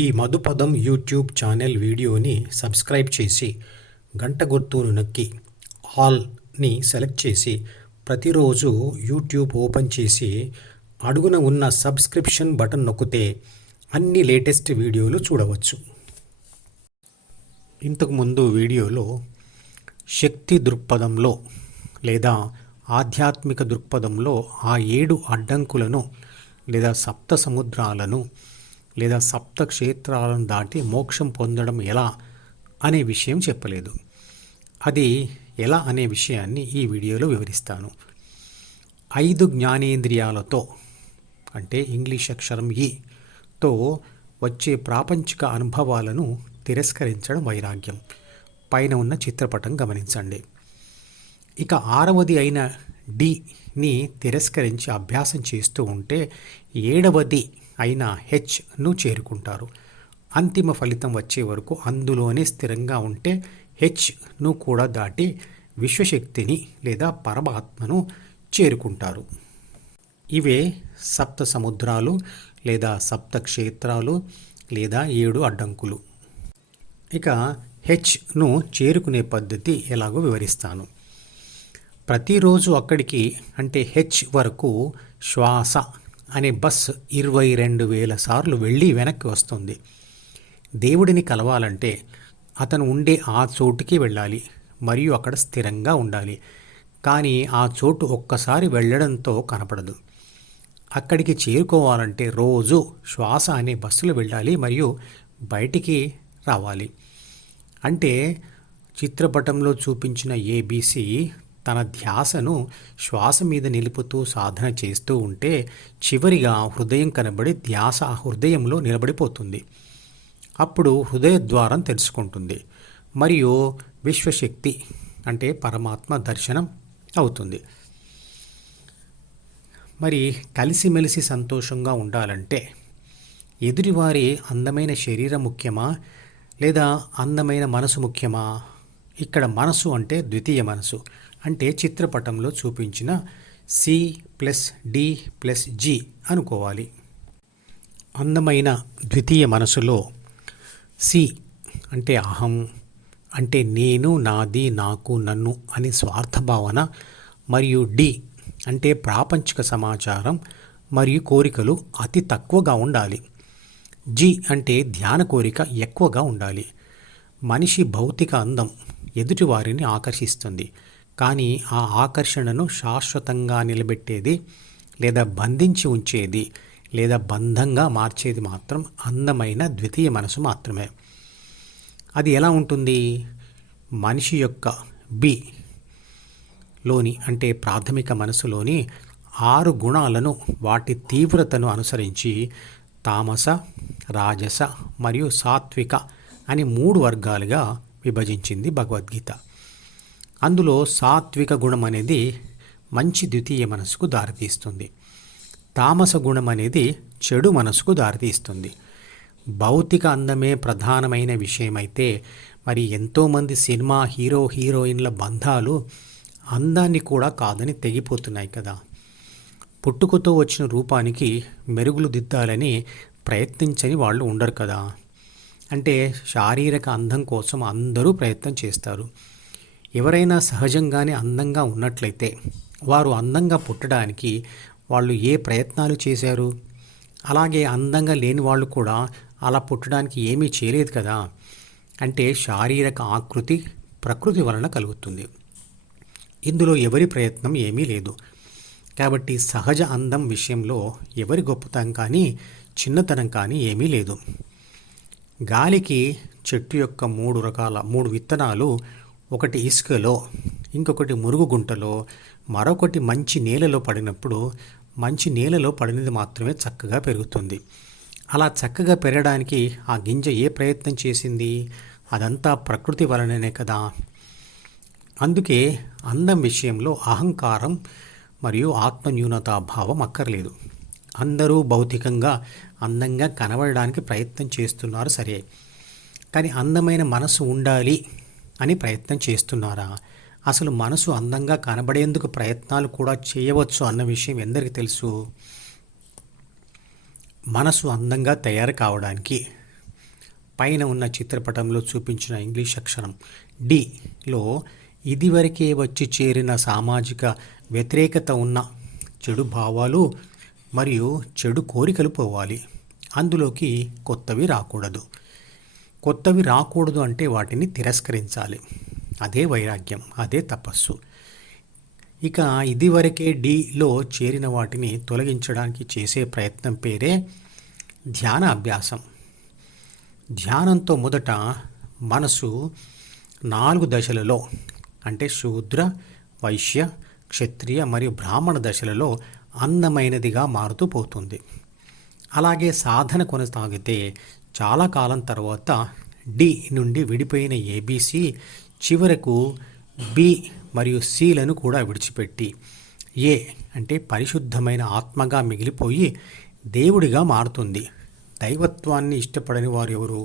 ఈ మధుపదం YouTube channel వీడియోని subscribe చేసి గంట గుర్తును నొక్కి ఆల్ని సెలెక్ట్ చేసి ప్రతిరోజు యూట్యూబ్ ఓపెన్ చేసి అడుగున ఉన్న సబ్స్క్రిప్షన్ బటన్ నొక్కితే అన్ని లేటెస్ట్ వీడియోలు చూడవచ్చు. ఇంతకుముందు వీడియోలో శక్తి దృక్పథంలో లేదా ఆధ్యాత్మిక దృక్పథంలో ఆ 7 అడ్డంకులను లేదా సప్త సముద్రాలను లేదా సప్త క్షేత్రాలను దాటి మోక్షం పొందడం ఎలా అనే విషయం చెప్పలేదు. అది ఎలా అనే విషయాన్ని ఈ వీడియోలో వివరిస్తాను. 5 జ్ఞానేంద్రియాలతో అంటే ఇంగ్లీష్ అక్షరం ఈతో వచ్చే ప్రాపంచిక అనుభవాలను తిరస్కరించడం వైరాగ్యం. పైన ఉన్న చిత్రపటం గమనించండి. ఇక 6వది అయిన డిని తిరస్కరించి అభ్యాసం చేస్తూ ఉంటే 7వది అయిన హెచ్ను చేరుకుంటారు. అంతిమ ఫలితం వచ్చే వరకు అందులోనే స్థిరంగా ఉంటే హెచ్ను కూడా దాటి విశ్వశక్తిని లేదా పరమాత్మను చేరుకుంటారు. ఇవే సప్త సముద్రాలు లేదా సప్త క్షేత్రాలు లేదా 7 అడ్డంకులు. ఇక హెచ్ను చేరుకునే పద్ధతి ఎలాగో వివరిస్తాను. ప్రతిరోజు అక్కడికి అంటే హెచ్ వరకు శ్వాస అనే బస్సు 22,000 సార్లు వెళ్ళి వెనక్కి వస్తుంది. దేవుడిని కలవాలంటే అతను ఉండే ఆ చోటుకి వెళ్ళాలి మరియు అక్కడ స్థిరంగా ఉండాలి. కానీ ఆ చోటు ఒక్కసారి వెళ్ళడంతో కనపడదు. అక్కడికి చేరుకోవాలంటే రోజు శ్వాస అనే బస్సులో వెళ్ళాలి మరియు బయటికి రావాలి. అంటే చిత్రపటంలో చూపించిన ఏబీసీ తన ధ్యాసను శ్వాస మీద నిలుపుతూ సాధన చేస్తూ ఉంటే చివరిగా హృదయం కనబడి ధ్యాస ఆ హృదయంలో నిలబడిపోతుంది. అప్పుడు హృదయ ద్వారం తెలుసుకుంటుంది మరియు విశ్వశక్తి అంటే పరమాత్మ దర్శనం అవుతుంది. మరి కలిసిమెలిసి సంతోషంగా ఉండాలంటే ఎదుటివారి అందమైన శరీరం ముఖ్యమా లేదా అందమైన మనసు ముఖ్యమా? ఇక్కడ మనసు అంటే ద్వితీయ మనసు, అంటే చిత్రపటంలో చూపించిన C+D+G అనుకోవాలి. అందమైన ద్వితీయ మనసులో సి అంటే అహం, అంటే నేను, నాది, నాకు, నన్ను అని స్వార్థభావన, మరియు డి అంటే ప్రాపంచిక సమాచారం మరియు కోరికలు అతి తక్కువగా ఉండాలి. జి అంటే ధ్యాన కోరిక ఎక్కువగా ఉండాలి. మనిషి భౌతిక అందం ఎదుటివారిని ఆకర్షిస్తుంది, కానీ ఆ ఆకర్షణను శాశ్వతంగా నిలబెట్టేది లేదా బంధించి ఉంచేది లేదా బంధంగా మార్చేది మాత్రం అందమైన ద్వితీయ మనసు మాత్రమే. అది ఎలా ఉంటుంది? మనిషి యొక్క బిలోని అంటే ప్రాథమిక మనసులోని 6 గుణాలను వాటి తీవ్రతను అనుసరించి తామస, రాజస మరియు సాత్విక అని 3 వర్గాలుగా విభజించింది భగవద్గీత. అందులో సాత్విక గుణం అనేది మంచి ద్వితీయ మనసుకు దారితీస్తుంది. తామస గుణం అనేది చెడు మనసుకు దారితీస్తుంది. భౌతిక అందమే ప్రధానమైన విషయమైతే మరి ఎంతోమంది సినిమా హీరోయిన్ల బంధాలు అందాన్ని కూడా కాదని తెగిపోతున్నాయి కదా. పుట్టుకతో వచ్చిన రూపానికి మెరుగులు దిద్దాలని ప్రయత్నించని వాళ్ళు ఉండరు కదా. అంటే శారీరక అందం కోసం అందరూ ప్రయత్నం చేస్తారు. ఎవరైనా సహజంగానే అందంగా ఉన్నట్లయితే వారు అందంగా పుట్టడానికి వాళ్ళు ఏ ప్రయత్నాలు చేశారు? అలాగే అందంగా లేని వాళ్ళు కూడా అలా పుట్టడానికి ఏమీ చేయలేదు కదా. అంటే శారీరక ఆకృతి ప్రకృతి వలన కలుగుతుంది. ఇందులో ఎవరి ప్రయత్నం ఏమీ లేదు. కాబట్టి సహజ అందం విషయంలో ఎవరి గొప్పతనం కానీ చిన్నతనం కానీ ఏమీ లేదు. గాలికి చెట్టు యొక్క 3 విత్తనాలు, ఒకటి ఇసుకలో, ఇంకొకటి మురుగు గుంటలో, మరొకటి మంచి నేలలో పడినప్పుడు మంచి నేలలో పడినది మాత్రమే చక్కగా పెరుగుతుంది. అలా చక్కగా పెరగడానికి ఆ గింజ ఏ ప్రయత్నం చేసింది? అదంతా ప్రకృతి వలననే కదా. అందుకే అందం విషయంలో అహంకారం మరియు ఆత్మన్యూనతాభావం అక్కర్లేదు. అందరూ భౌతికంగా అందంగా కనబడడానికి ప్రయత్నం చేస్తున్నారు సరే, కానీ అందమైన మనసు ఉండాలి అని ప్రయత్నం చేస్తున్నారా? అసలు మనసు అందంగా కనబడేందుకు ప్రయత్నాలు కూడా చేయవచ్చు అన్న విషయం ఎందరికీ తెలుసు? మనసు అందంగా తయారు కావడానికి పైన ఉన్న చిత్రపటంలో చూపించిన ఇంగ్లీష్ అక్షరం డిలో ఇదివరకే వచ్చి చేరిన సామాజిక వ్యతిరేకత ఉన్న చెడు భావాలు మరియు చెడు కోరికలు పోవాలి. అందులోకి కొత్తవి రాకూడదు. కొత్తవి రాకూడదు అంటే వాటిని తిరస్కరించాలి. అదే వైరాగ్యం, అదే తపస్సు. ఇక ఇదివరకే డిలో చేరిన వాటిని తొలగించడానికి చేసే ప్రయత్నం పేరే ధ్యాన అభ్యాసం. ధ్యానంతో మొదట మనసు 4 దశలలో అంటే శూద్ర, వైశ్య, క్షత్రియ మరియు బ్రాహ్మణ దశలలో అందమైనదిగా మారుతూ పోతుంది. అలాగే సాధన కొనసాగితే చాలా కాలం తర్వాత డి నుండి విడిపోయిన ఏబిసి చివరకు బి మరియు సిలను కూడా విడిచిపెట్టి ఏ అంటే పరిశుద్ధమైన ఆత్మగా మిగిలిపోయి దేవుడిగా మారుతుంది. దైవత్వాన్ని ఇష్టపడని వారు ఎవరు?